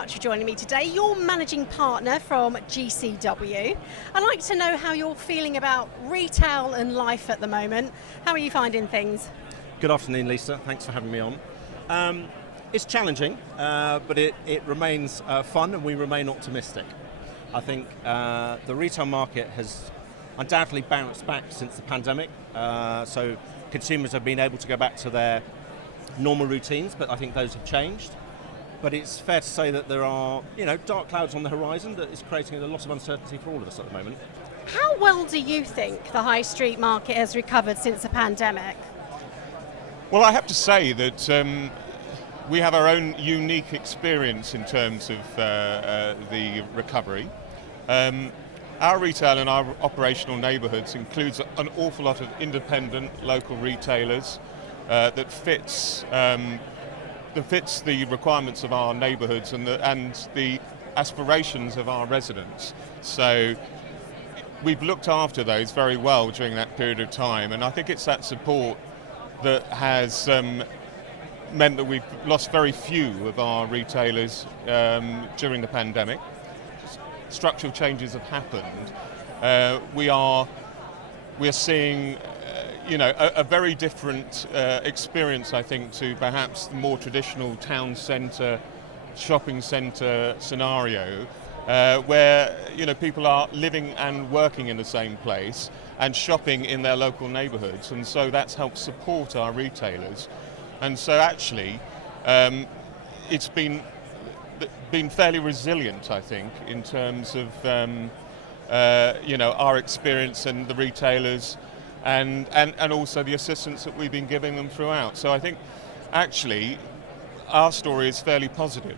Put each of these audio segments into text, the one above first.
much for joining me today. You're managing partner from GCW. I'd like to know how you're feeling about retail and life at the moment. How are you finding things? Good afternoon, Lisa. Thanks for having me on. It's challenging, but it remains fun, and we remain optimistic. I think the retail market has undoubtedly bounced back since the pandemic, so consumers have been able to go back to their normal routines, but I think those have changed. But it's fair to say that there are, dark clouds on the horizon that is creating a lot of uncertainty for all of us at the moment. How well do you think the high street market has recovered since the pandemic? Well, I have to say that we have our own unique experience in terms of the recovery. Our retail in our operational neighbourhoods includes an awful lot of independent local retailers that fits the requirements of our neighbourhoods and the aspirations of our residents. So we've looked after those very well during that period of time, and I think it's that support that has meant that we've lost very few of our retailers during the pandemic. Structural changes have happened. We're seeing a very different experience, I think, to perhaps the more traditional town centre, shopping centre scenario, where people are living and working in the same place and shopping in their local neighbourhoods, and so that's helped support our retailers. And so actually, it's been fairly resilient, I think, in terms of our experience and the retailers, and also the assistance that we've been giving them throughout. So I think actually our story is fairly positive.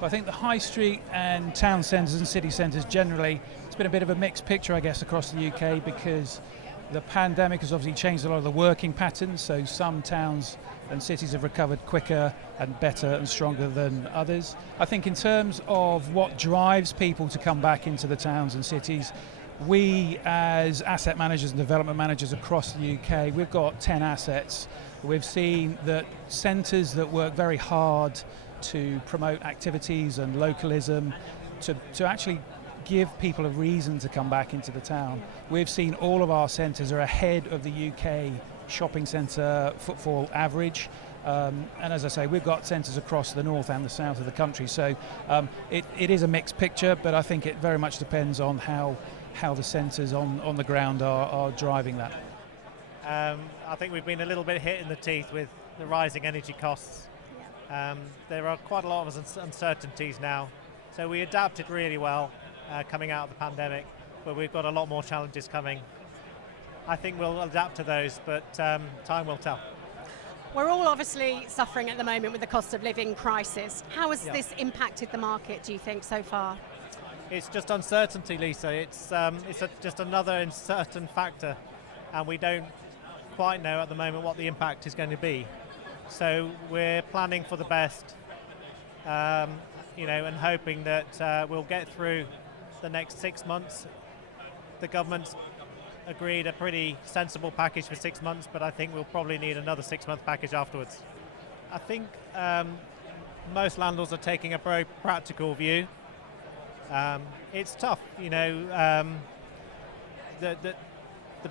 I think the high street and town centres and city centres generally, it's been a bit of a mixed picture, I guess, across the UK, because the pandemic has obviously changed a lot of the working patterns, so some towns and cities have recovered quicker and better and stronger than others. I think in terms of what drives people to come back into the towns and cities, we as asset managers and development managers across the UK, we've got 10 assets. We've seen that centres that work very hard to promote activities and localism, to actually give people a reason to come back into the town. We've seen all of our centres are ahead of the UK shopping centre footfall average, and as I say, we've got centres across the north and the south of the country, so it is a mixed picture, but I think it very much depends on how the centres on the ground are driving that. I think we've been a little bit hit in the teeth with the rising energy costs. There are quite a lot of uncertainties now, so we adapted really well coming out of the pandemic, but we've got a lot more challenges coming. I think we'll adapt to those, but time will tell. We're all obviously suffering at the moment with the cost of living crisis. How has this impacted the market, do you think, so far? It's just uncertainty, Lisa. It's just another uncertain factor, and we don't quite know at the moment what the impact is going to be. So we're planning for the best, and hoping that we'll get through the next 6 months. The government's agreed a pretty sensible package for 6 months, but I think we'll probably need another 6-month package afterwards. I think most landlords are taking a very practical view. It's tough, the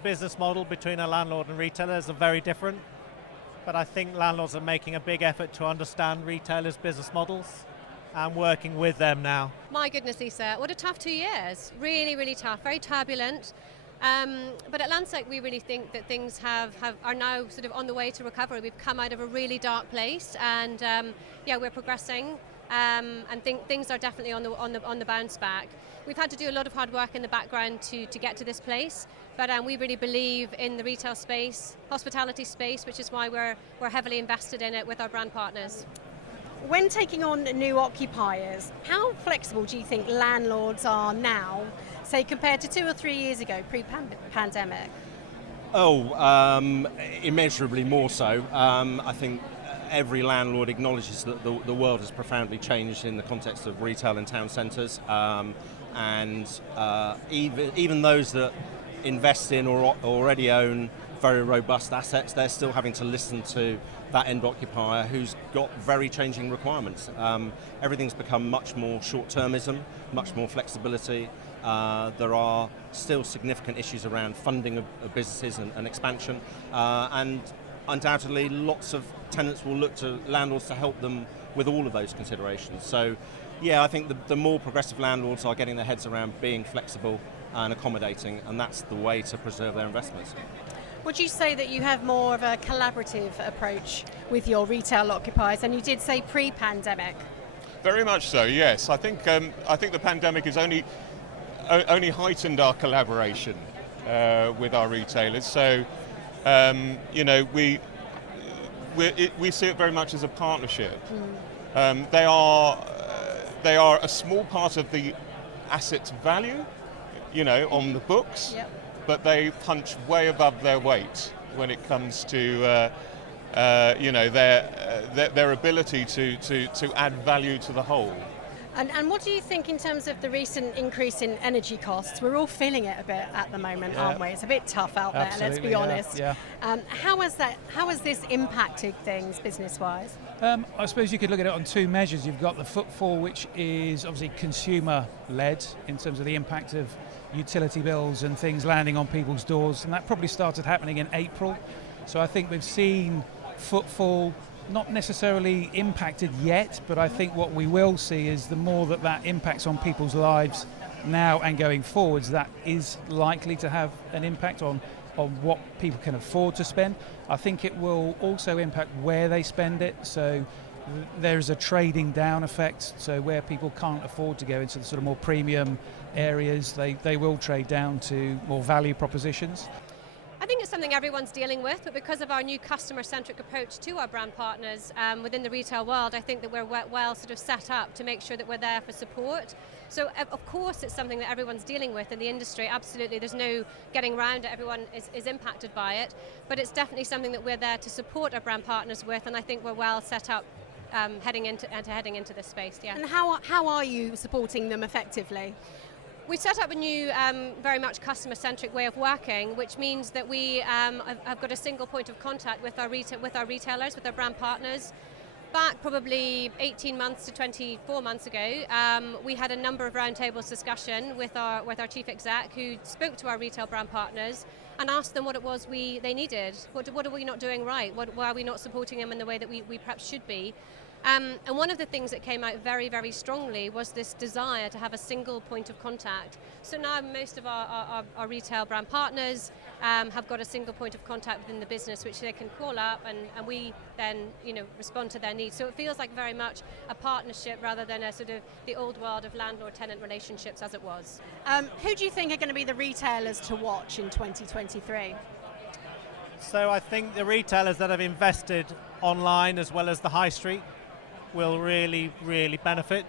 business model between a landlord and retailers are very different, but I think landlords are making a big effort to understand retailers' business models and working with them now. My goodness, Lisa, what a tough 2 years. Really, really tough, very turbulent. But at Landsec, we really think that things are now sort of on the way to recovery. We've come out of a really dark place, and we're progressing, and things are definitely on the bounce back. We've had to do a lot of hard work in the background to get to this place, but we really believe in the retail space, hospitality space, which is why we're heavily invested in it with our brand partners. When taking on new occupiers, how flexible do you think landlords are now, say compared to 2 or 3 years ago, pre-pandemic? Immeasurably more so. I think every landlord acknowledges that the world has profoundly changed in the context of retail and town centres, and even those that invest in or already own very robust assets, they're still having to listen to that end occupier who's got very changing requirements. Everything's become much more short-termism, much more flexibility. There are still significant issues around funding of businesses and expansion, and undoubtedly lots of tenants will look to landlords to help them with all of those considerations. So yeah, I think the more progressive landlords are getting their heads around being flexible and accommodating, and that's the way to preserve their investments. Would you say that you have more of a collaborative approach with your retail occupiers than you did, say, pre-pandemic? Very much so, yes. I think the pandemic has only heightened our collaboration with our retailers. So, we see it very much as a partnership. They are a small part of the asset's value, on the books. Yep. But they punch way above their weight when it comes to their ability to add value to the whole. And what do you think in terms of the recent increase in energy costs? We're all feeling it a bit at the moment, aren't we? It's a bit tough out there, let's be honest. Yeah. How has this impacted things business-wise? I suppose you could look at it on two measures. You've got the footfall, which is obviously consumer-led in terms of the impact of utility bills and things landing on people's doors, and that probably started happening in April. So I think we've seen footfall not necessarily impacted yet, but I think what we will see is the more that impacts on people's lives now and going forwards, that is likely to have an impact on what people can afford to spend. I think it will also impact where they spend it. So there's a trading down effect. So where people can't afford to go into the sort of more premium areas, they will trade down to more value propositions. I think it's something everyone's dealing with, but because of our new customer-centric approach to our brand partners within the retail world, I think that we're well sort of set up to make sure that we're there for support. So of course it's something that everyone's dealing with in the industry, absolutely, there's no getting around it, everyone is impacted by it, but it's definitely something that we're there to support our brand partners with, and I think we're well set up heading into this space. Yeah. And how are you supporting them effectively? We set up a new, very much customer-centric way of working, which means that we have got a single point of contact with our retailers, with our brand partners. Back probably 18 months to 24 months ago, we had a number of roundtables discussion with our chief exec, who spoke to our retail brand partners and asked them what it was they needed. What are we not doing right? Why are we not supporting them in the way that we perhaps should be? And one of the things that came out very, very strongly was this desire to have a single point of contact. So now most of our retail brand partners have got a single point of contact within the business, which they can call up, and we then respond to their needs. So it feels like very much a partnership rather than a sort of the old world of landlord-tenant relationships as it was. Who do you think are going to be the retailers to watch in 2023? So I think the retailers that have invested online as well as the high street will really, really benefit.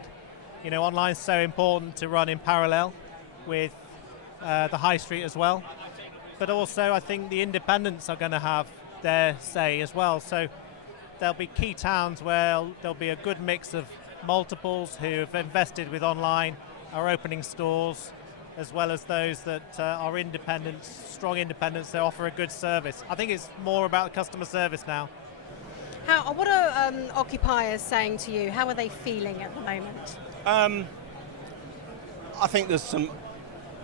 Online is so important to run in parallel with the high street as well. But also I think the independents are going to have their say as well. So there'll be key towns where there'll be a good mix of multiples who have invested with online, are opening stores, as well as those that are independents, strong independents that offer a good service. I think it's more about customer service now. What are occupiers saying to you? How are they feeling at the moment? I think there's some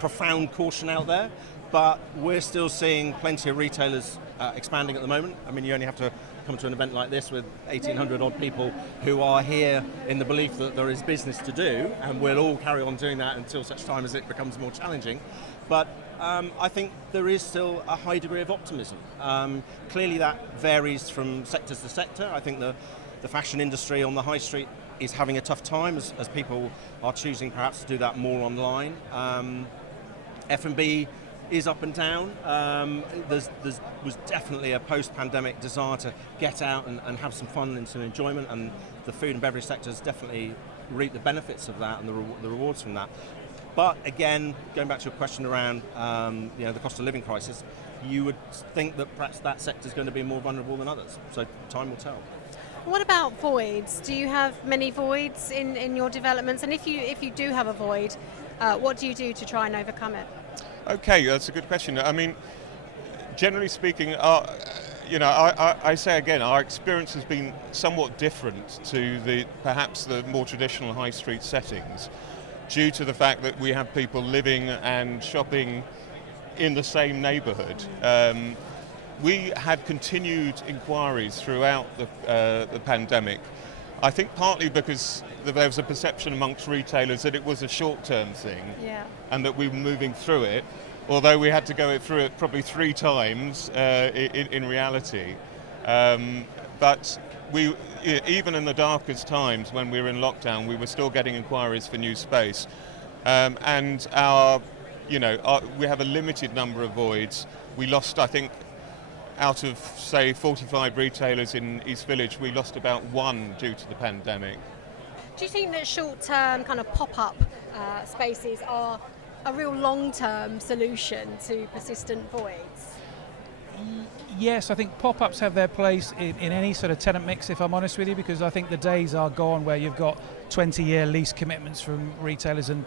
profound caution out there, but we're still seeing plenty of retailers expanding at the moment. I mean, you only have to come to an event like this with 1,800 odd people who are here in the belief that there is business to do, and we'll all carry on doing that until such time as it becomes more challenging. But I think there is still a high degree of optimism. Clearly that varies from sector to sector. I think the fashion industry on the high street is having a tough time as people are choosing perhaps to do that more online. F&B is up and down. There was definitely a post-pandemic desire to get out and have some fun and some enjoyment, and the food and beverage sectors definitely reap the benefits of that and the rewards from that. But again, going back to your question around the cost of living crisis, you would think that perhaps that sector is going to be more vulnerable than others. So time will tell. What about voids? Do you have many voids in your developments? And if you do have a void, what do you do to try and overcome it? Okay, that's a good question. I mean, generally speaking, I say again, our experience has been somewhat different to perhaps the more traditional high street settings, due to the fact that we have people living and shopping in the same neighbourhood. We had continued inquiries throughout the pandemic. I think partly because there was a perception amongst retailers that it was a short-term thing, and that we were moving through it, although we had to go through it probably 3 times in reality. But we, even in the darkest times when we were in lockdown, we were still getting inquiries for new space. And we have a limited number of voids. We lost, I think, out of, say, 45 retailers in East Village, we lost about 1 due to the pandemic. Do you think that short-term kind of pop-up spaces are a real long-term solution to persistent voids? Yes, I think pop-ups have their place in any sort of tenant mix, if I'm honest with you, because I think the days are gone where you've got 20-year lease commitments from retailers and,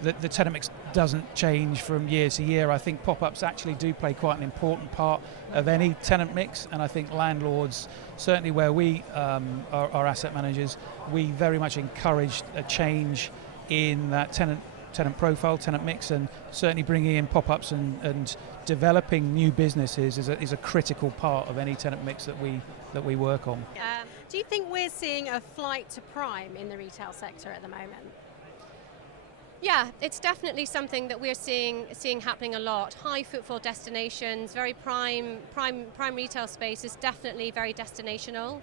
the tenant mix doesn't change from year to year. I think pop-ups actually do play quite an important part of any tenant mix, and I think landlords, certainly where we are asset managers, we very much encourage a change in that tenant profile, tenant mix, and certainly bringing in pop-ups and developing new businesses is a critical part of any tenant mix that we work on. Do you think we're seeing a flight to prime in the retail sector at the moment? Yeah, it's definitely something that we're seeing happening a lot. High footfall destinations, very prime retail space is definitely very destinational.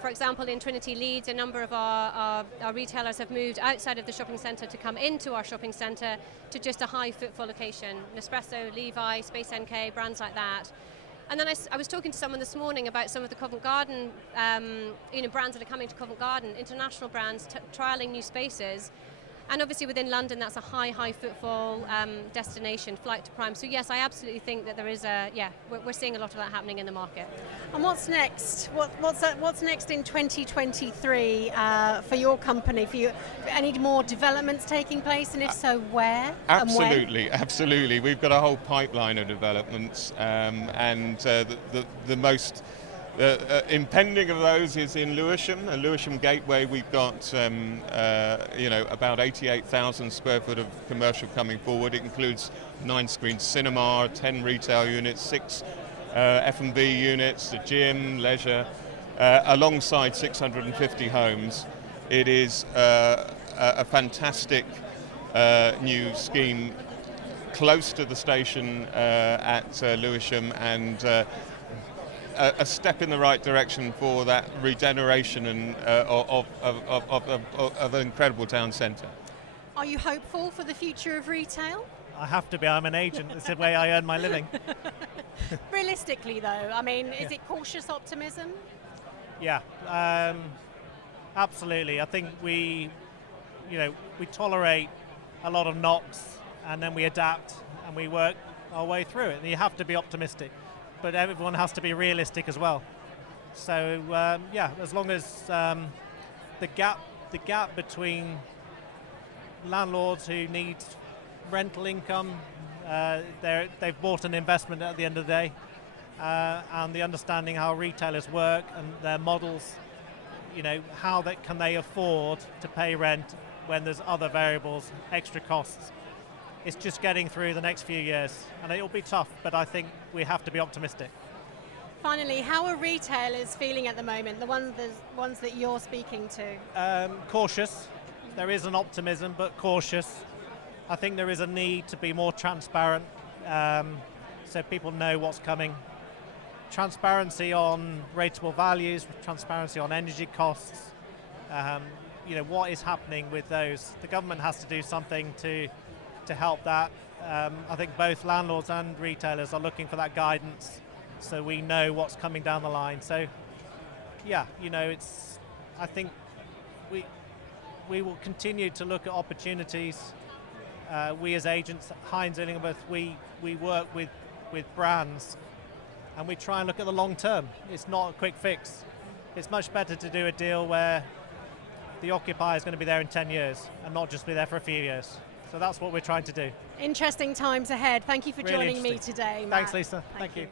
For example, in Trinity Leeds, a number of our retailers have moved outside of the shopping centre to come into our shopping centre to just a high footfall location. Nespresso, Levi, Space NK, brands like that. And then I was talking to someone this morning about some of the Covent Garden, brands that are coming to Covent Garden, international brands trialling new spaces. And obviously within London, that's a high footfall destination, flight to prime. So yes, I absolutely think that there is we're seeing a lot of that happening in the market. And what's next? What's next in 2023 for your company? For you, any more developments taking place, and if so, where? Absolutely, absolutely. We've got a whole pipeline of developments, and the most impending of those is in Lewisham Gateway. We've got about 88,000 square foot of commercial coming forward. It includes 9-screen cinema, 10 retail units, 6 F&B units, a gym, leisure, alongside 650 homes. It is a fantastic new scheme close to the station at Lewisham, and a step in the right direction for that regeneration and of an incredible town centre. Are you hopeful for the future of retail? I have to be. I'm an agent. It's the way I earn my living. Realistically, though, I mean, is it cautious optimism? Yeah, absolutely. I think we tolerate a lot of knocks, and then we adapt and we work our way through it. And you have to be optimistic, but everyone has to be realistic as well. So as long as the gap between landlords who need rental income, they've bought an investment at the end of the day, and the understanding how retailers work and their models, how can they afford to pay rent when there's other variables, extra costs. It's just getting through the next few years, and it'll be tough, but I think we have to be optimistic. Finally, how are retailers feeling at the moment, the ones that you're speaking to? Cautious. There is an optimism, but cautious. I think there is a need to be more transparent, so people know what's coming. Transparency on rateable values, transparency on energy costs, what is happening with those. The government has to do something to help that. I think both landlords and retailers are looking for that guidance, so we know what's coming down the line. So, I think we will continue to look at opportunities. We as agents, Hines Illingworth, we work with brands, and we try and look at the long term. It's not a quick fix. It's much better to do a deal where the occupier is going to be there in 10 years and not just be there for a few years. So that's what we're trying to do. Interesting times ahead. Thank you for Really joining me interesting. today, Matt. Thanks, Lisa. Thank you.